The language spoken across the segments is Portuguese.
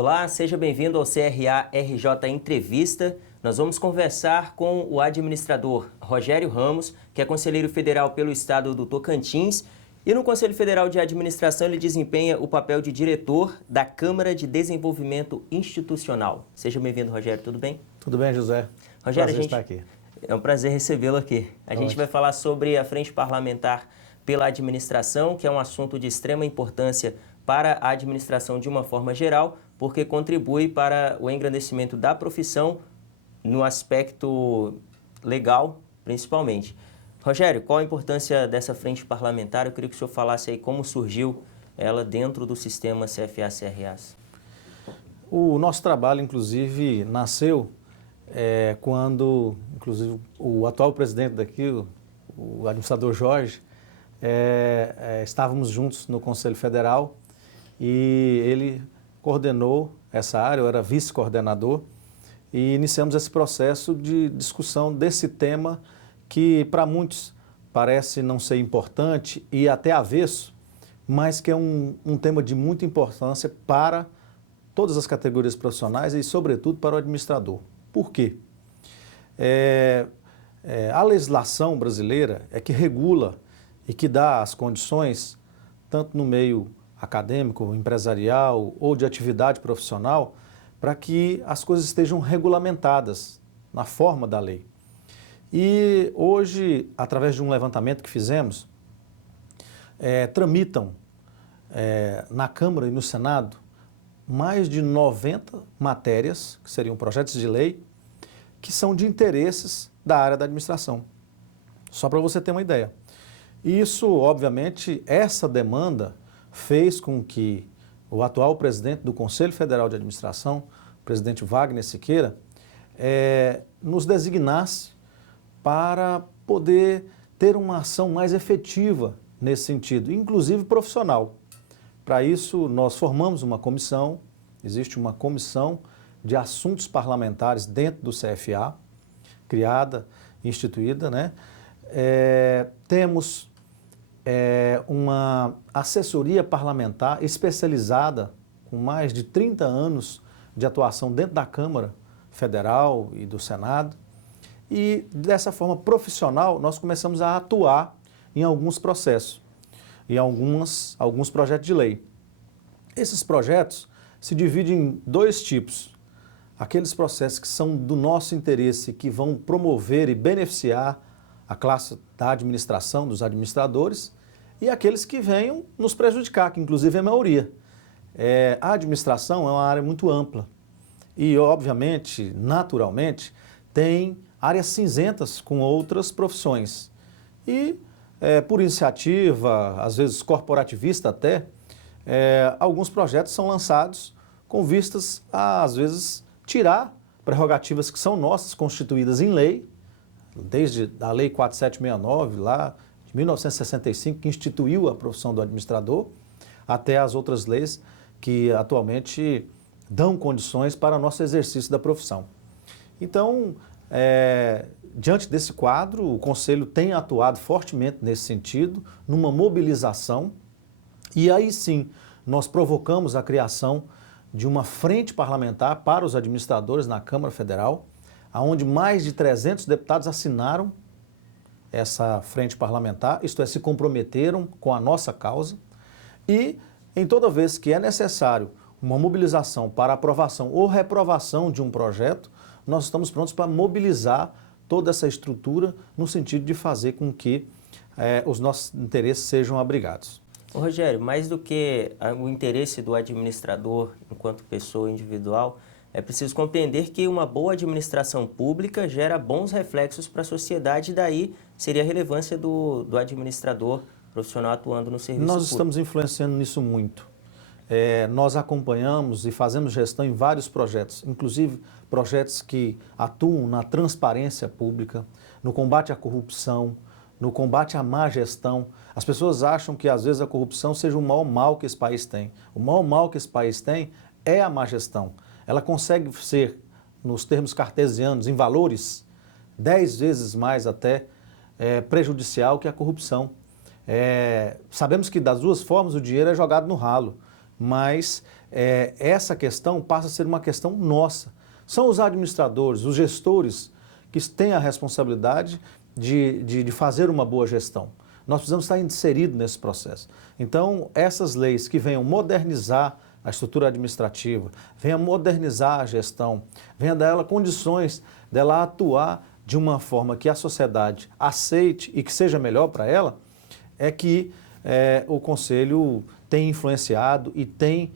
Olá, seja bem-vindo ao CRA RJ Entrevista. Nós vamos conversar com o administrador Rogério Ramos, que é conselheiro federal pelo estado do Tocantins, e no Conselho Federal de Administração ele desempenha o papel de diretor da Câmara de Desenvolvimento Institucional. Seja bem-vindo, Rogério, tudo bem? Tudo bem, José. Rogério, prazer estar aqui. É um prazer recebê-lo aqui. A gente vai falar sobre a Frente Parlamentar pela Administração, que é um assunto de extrema importância para a administração de uma forma geral, porque contribui para o engrandecimento da profissão no aspecto legal, principalmente. Rogério, qual a importância dessa frente parlamentar? Eu queria que o senhor falasse aí como surgiu ela dentro do sistema CFA-CRAs. O nosso trabalho, inclusive, nasceu quando, inclusive, o atual presidente daqui, o administrador Jorge, estávamos juntos no Conselho Federal e ele coordenou essa área, eu era vice-coordenador, e iniciamos esse processo de discussão desse tema que para muitos parece não ser importante e até avesso, mas que é um tema de muita importância para todas as categorias profissionais e, sobretudo, para o administrador. Por quê? A legislação brasileira é que regula e que dá as condições, tanto no meio acadêmico, empresarial ou de atividade profissional, para que as coisas estejam regulamentadas na forma da lei. E hoje, através de um levantamento que fizemos, tramitam na Câmara e no Senado mais de 90 matérias, que seriam projetos de lei, que são de interesses da área da administração. Só para você ter uma ideia. Isso, obviamente, essa demanda fez com que o atual presidente do Conselho Federal de Administração, o presidente Wagner Siqueira, nos designasse para poder ter uma ação mais efetiva nesse sentido, inclusive profissional. Para isso, nós formamos uma comissão, existe uma comissão de assuntos parlamentares dentro do CFA, criada, instituída, né? Temos uma assessoria parlamentar especializada com mais de 30 anos de atuação dentro da Câmara Federal e do Senado. E dessa forma profissional nós começamos a atuar em alguns processos, em alguns projetos de lei. Esses projetos se dividem em dois tipos. Aqueles processos que são do nosso interesse, que vão promover e beneficiar a classe da administração, dos administradores, e aqueles que venham nos prejudicar, que inclusive é a maioria. A administração é uma área muito ampla e, obviamente, naturalmente, tem áreas cinzentas com outras profissões. E, por iniciativa, às vezes corporativista até, alguns projetos são lançados com vistas a, às vezes, tirar prerrogativas que são nossas, constituídas em lei, desde a Lei 4769, lá de 1965, que instituiu a profissão do administrador, até as outras leis que atualmente dão condições para o nosso exercício da profissão. Então, diante desse quadro, o Conselho tem atuado fortemente nesse sentido, numa mobilização, e aí sim, nós provocamos a criação de uma frente parlamentar para os administradores na Câmara Federal, onde mais de 300 deputados assinaram essa frente parlamentar, isto é, se comprometeram com a nossa causa, e em toda vez que é necessário uma mobilização para aprovação ou reprovação de um projeto, nós estamos prontos para mobilizar toda essa estrutura no sentido de fazer com que os nossos interesses sejam abrigados. Ô Rogério, mais do que o interesse do administrador enquanto pessoa individual, é preciso compreender que uma boa administração pública gera bons reflexos para a sociedade, e daí seria a relevância do administrador profissional atuando no serviço público. Nós estamos influenciando nisso muito. Nós acompanhamos e fazemos gestão em vários projetos, inclusive projetos que atuam na transparência pública, no combate à corrupção, no combate à má gestão. As pessoas acham que às vezes a corrupção seja o maior mal que esse país tem. O maior mal que esse país tem é a má gestão. Ela consegue ser, nos termos cartesianos, em valores, 10 vezes mais até prejudicial que a corrupção. Sabemos que das duas formas o dinheiro é jogado no ralo, mas essa questão passa a ser uma questão nossa. São os administradores, os gestores que têm a responsabilidade de fazer uma boa gestão. Nós precisamos estar inseridos nesse processo. Então, essas leis que venham modernizar a estrutura administrativa, venham modernizar a gestão, venham dar ela condições dela atuar de uma forma que a sociedade aceite e que seja melhor para ela, é que o Conselho tem influenciado e tem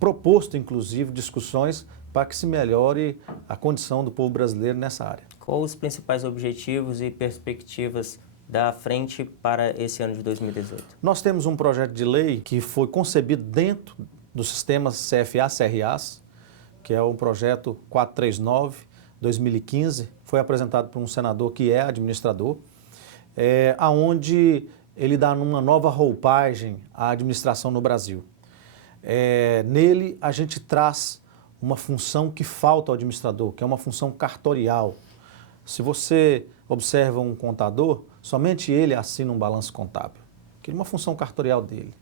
proposto, inclusive, discussões para que se melhore a condição do povo brasileiro nessa área. Quais os principais objetivos e perspectivas da frente para esse ano de 2018? Nós temos um projeto de lei que foi concebido dentro do sistema CFA-CRAs, que é o projeto 439/2015, foi apresentado por um senador que é administrador, aonde ele dá uma nova roupagem à administração no Brasil. Nele, a gente traz uma função que falta ao administrador, que é uma função cartorial. Se você observa um contador, somente ele assina um balanço contábil, que é uma função cartorial dele.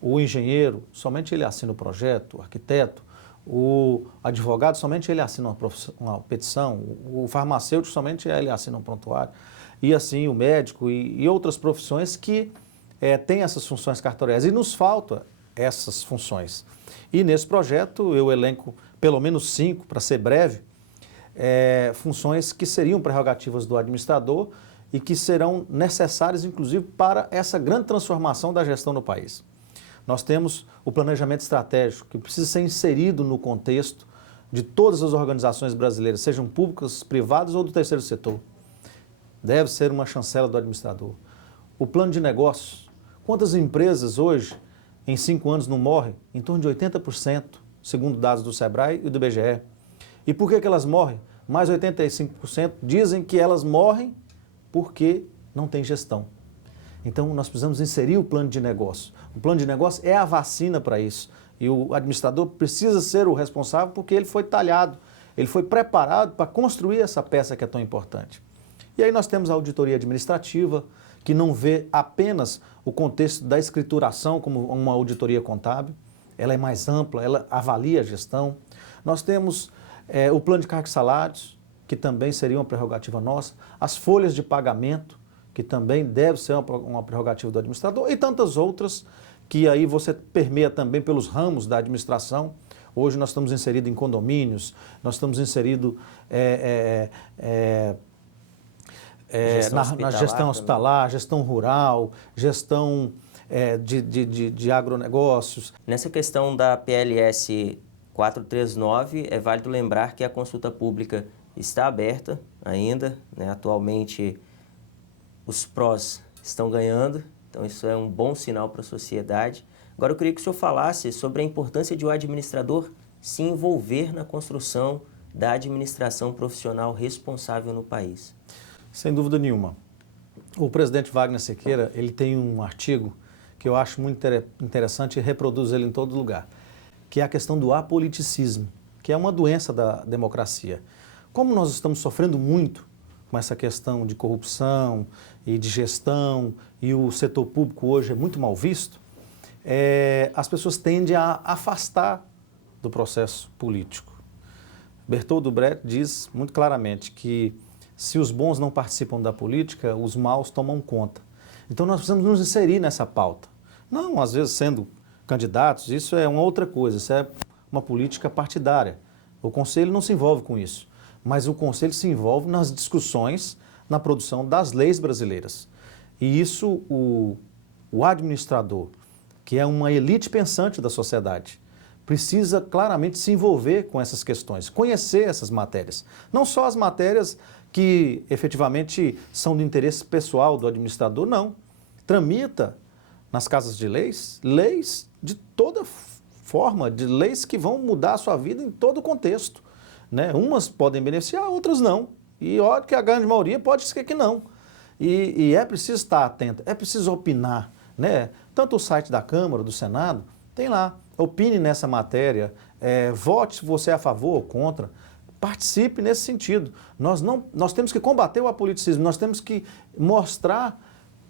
O engenheiro, somente ele assina o projeto, o arquiteto, o advogado, somente ele assina uma petição, o farmacêutico, somente ele assina um prontuário, e assim o médico e outras profissões que têm essas funções cartoriais. E nos falta essas funções. E nesse projeto eu elenco pelo menos 5, para ser breve, funções que seriam prerrogativas do administrador e que serão necessárias, inclusive, para essa grande transformação da gestão no país. Nós temos o planejamento estratégico, que precisa ser inserido no contexto de todas as organizações brasileiras, sejam públicas, privadas ou do terceiro setor. Deve ser uma chancela do administrador. O plano de negócios. Quantas empresas hoje, em 5 anos, não morrem? Em torno de 80%, segundo dados do SEBRAE e do IBGE. E por que elas morrem? Mais 85% dizem que elas morrem porque não tem gestão. Então, nós precisamos inserir o plano de negócio. O plano de negócio é a vacina para isso. E o administrador precisa ser o responsável porque ele foi talhado, ele foi preparado para construir essa peça que é tão importante. E aí nós temos a auditoria administrativa, que não vê apenas o contexto da escrituração como uma auditoria contábil, ela é mais ampla, ela avalia a gestão. Nós temos o plano de cargos e salários, que também seria uma prerrogativa nossa, as folhas de pagamento, que também deve ser uma prerrogativa do administrador, e tantas outras que aí você permeia também pelos ramos da administração. Hoje nós estamos inseridos em condomínios, nós estamos inseridos na gestão hospitalar, gestão rural, gestão de agronegócios. Nessa questão da PLS 439, é válido lembrar que a consulta pública está aberta ainda, né? Atualmente os prós estão ganhando, então isso é um bom sinal para a sociedade. Agora eu queria que o senhor falasse sobre a importância de o administrador se envolver na construção da administração profissional responsável no país. Sem dúvida nenhuma. O presidente Wagner Sequeira, ele tem um artigo que eu acho muito interessante e reproduzo ele em todo lugar, que é a questão do apoliticismo, que é uma doença da democracia. Como nós estamos sofrendo muito com essa questão de corrupção e de gestão, e o setor público hoje é muito mal visto, as pessoas tendem a afastar do processo político. Bertold Brecht diz muito claramente que se os bons não participam da política, os maus tomam conta. Então nós precisamos nos inserir nessa pauta. Não, às vezes, sendo candidatos, isso é uma outra coisa, isso é uma política partidária. O Conselho não se envolve com isso, mas o Conselho se envolve nas discussões, na produção das leis brasileiras. E isso o administrador, que é uma elite pensante da sociedade, precisa claramente se envolver com essas questões, conhecer essas matérias. Não só as matérias que efetivamente são de interesse pessoal do administrador, não. Tramita nas casas de leis de toda forma, de leis que vão mudar a sua vida em todo o contexto, né? Umas podem beneficiar, outras não. E olha que a grande maioria pode ser que não. E é preciso estar atento, é preciso opinar, né? Tanto o site da Câmara, do Senado, tem lá, opine nessa matéria, vote se você é a favor ou contra, participe nesse sentido. Nós temos que combater o apoliticismo, nós temos que mostrar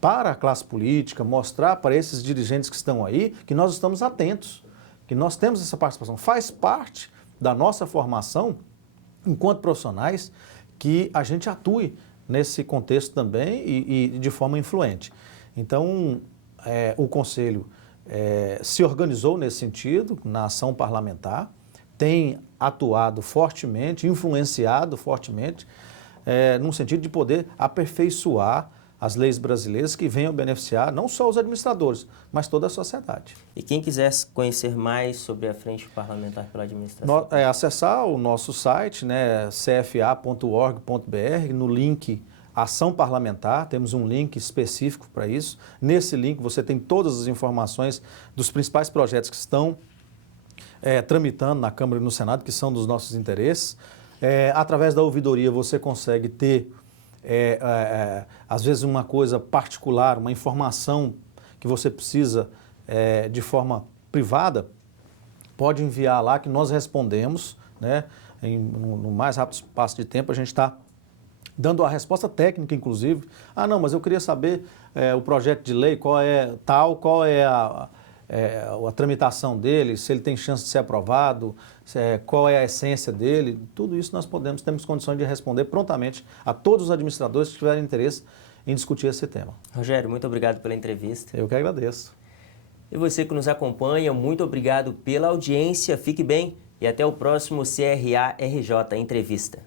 para a classe política, mostrar para esses dirigentes que estão aí que nós estamos atentos, que nós temos essa participação. Faz parte da nossa formação, enquanto profissionais, que a gente atue nesse contexto também e de forma influente. Então, o Conselho se organizou nesse sentido, na ação parlamentar, tem atuado fortemente, influenciado fortemente, no sentido de poder aperfeiçoar as leis brasileiras que venham beneficiar não só os administradores, mas toda a sociedade. E quem quiser conhecer mais sobre a Frente Parlamentar pela Administração? Acessar o nosso site, né, cfa.org.br, no link Ação Parlamentar, temos um link específico para isso. Nesse link você tem todas as informações dos principais projetos que estão tramitando na Câmara e no Senado, que são dos nossos interesses. Através da ouvidoria você consegue ter às vezes uma coisa particular, uma informação que você precisa de forma privada, pode enviar lá que nós respondemos, né? No mais rápido espaço de tempo a gente está dando a resposta técnica, inclusive. Ah, não, mas eu queria saber o projeto de lei, qual é a tramitação dele, se ele tem chance de ser aprovado, qual é a essência dele, tudo isso nós temos condições de responder prontamente a todos os administradores que tiverem interesse em discutir esse tema. Rogério, muito obrigado pela entrevista. Eu que agradeço. E você que nos acompanha, muito obrigado pela audiência, fique bem e até o próximo CRA RJ Entrevista.